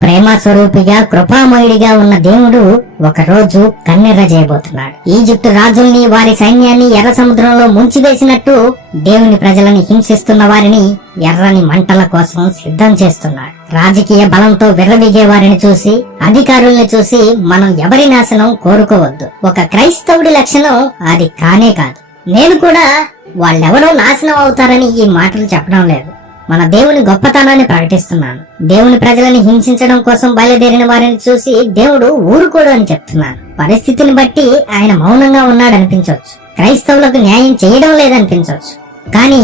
ప్రేమ స్వరూపిగా కృపామయుడిగా ఉన్న దేవుడు ఒకరోజు కన్నెర్ర చేయబోతున్నాడు. ఈజిప్టు రాజుల్ని వారి సైన్యాన్ని ఎర్ర సముద్రంలో ముంచివేసినట్టు దేవుని ప్రజలని హింసిస్తున్న వారిని ఎర్రని మంటల కోసం సిద్ధం చేస్తున్నాడు. రాజకీయ బలంతో విర్రవీగే వారిని చూసి, అధికారుల్ని చూసి మనం ఎవరి నాశనం కోరుకోవద్దు. ఒక క్రైస్తవుడి లక్షణం అది కానే కాదు. నేను కూడా వాళ్ళెవరో నాశనం అవుతారని ఈ మాటలు చెప్పడం లేదు. మన దేవుని గొప్పతనాన్ని ప్రకటిస్తున్నాను. దేవుని ప్రజలని హింసించడం కోసం బయలుదేరిన వారిని చూసి దేవుడు ఊరుకోడు అని చెప్తున్నాను. పరిస్థితిని బట్టి ఆయన మౌనంగా ఉన్నాడనిపించవచ్చు, క్రైస్తవులకు న్యాయం చేయడం లేదనిపించవచ్చు. కానీ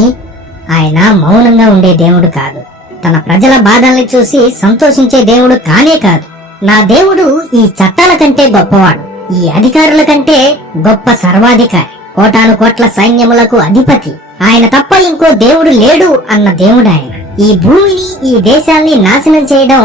ఆయన మౌనంగా ఉండే దేవుడు కాదు. తన ప్రజల బాధల్ని చూసి సంతోషించే దేవుడు కానే కాదు. నా దేవుడు ఈ చట్టాల కంటే గొప్పవాడు, ఈ అధికారుల కంటే గొప్ప సర్వాధికారి, కోటాను కోట్ల సైన్యములకు అధిపతి. ఆయన తప్ప ఇంకో దేవుడు లేడు అన్న దేవుడు ఆయన. ఈ భూమిని, ఈ దేశాన్ని నాశనం చేయడం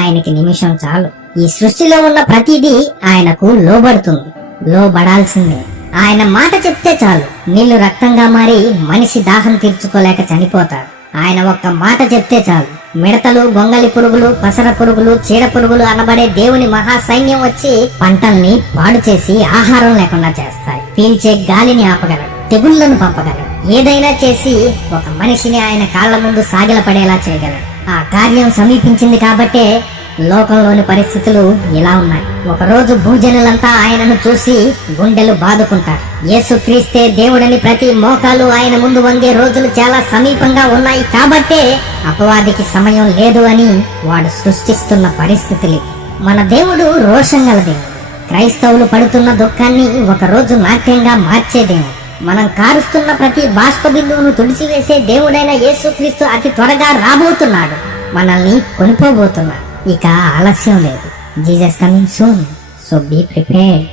ఆయనకి నిమిషం చాలు. ఈ సృష్టిలో ఉన్న ప్రతిదీ ఆయనకు లోబడుతుంది, లోబడాల్సిందే. ఆయన మాట చెప్తే చాలు నీళ్లు రక్తంగా మారి మనిషి దాహం తీర్చుకోలేక చనిపోతాడు. ఆయన ఒక్క మాట చెప్తే చాలు మిడతలు, గొంగలి పురుగులు, పసర పురుగులు, చీడ పురుగులు అనబడే దేవుని మహా సైన్యం వచ్చి పంటల్ని పాడు చేసి ఆహారం లేకుండా చేస్తాయి. పీల్చే గాలిని ఆపగలడు, తెగుళ్లను పంపగలడు, ఏదైనా చేసి ఒక మనిషిని ఆయన కాళ్ల ముందు సాగిలపడేలా చేయగలడు. ఆ కార్యం సమీపించింది కాబట్టే లోకంలోని పరిస్థితులు ఇలా ఉన్నాయి. ఒకరోజు భూజనులంతా ఆయనను చూసి గుండెలు బాదుకుంటారు. యేసుక్రీస్తే దేవుడని ప్రతి మోకాలు ఆయన ముందు వంగే రోజులు చాలా సమీపంగా ఉన్నాయి కాబట్టే అపవాదికి సమయం లేదు అని వాడు సృష్టిస్తున్న పరిస్థితులు. మన దేవుడు రోషం గల దేవుడు. క్రైస్తవులు పడుతున్న దుఃఖాన్ని ఒకరోజు నాట్యంగా మార్చే దేవుడు. మనం కారుస్తున్న ప్రతి బాష్ప బిందువును తుడిచివేసే దేవుడైన యేసుక్రీస్తు అతి త్వరగా రాబోతున్నాడు, మనల్ని కొనుక్కోబోతున్నాడు. ఇక ఆలస్యం లేదు. Jesus coming soon, so be prepared.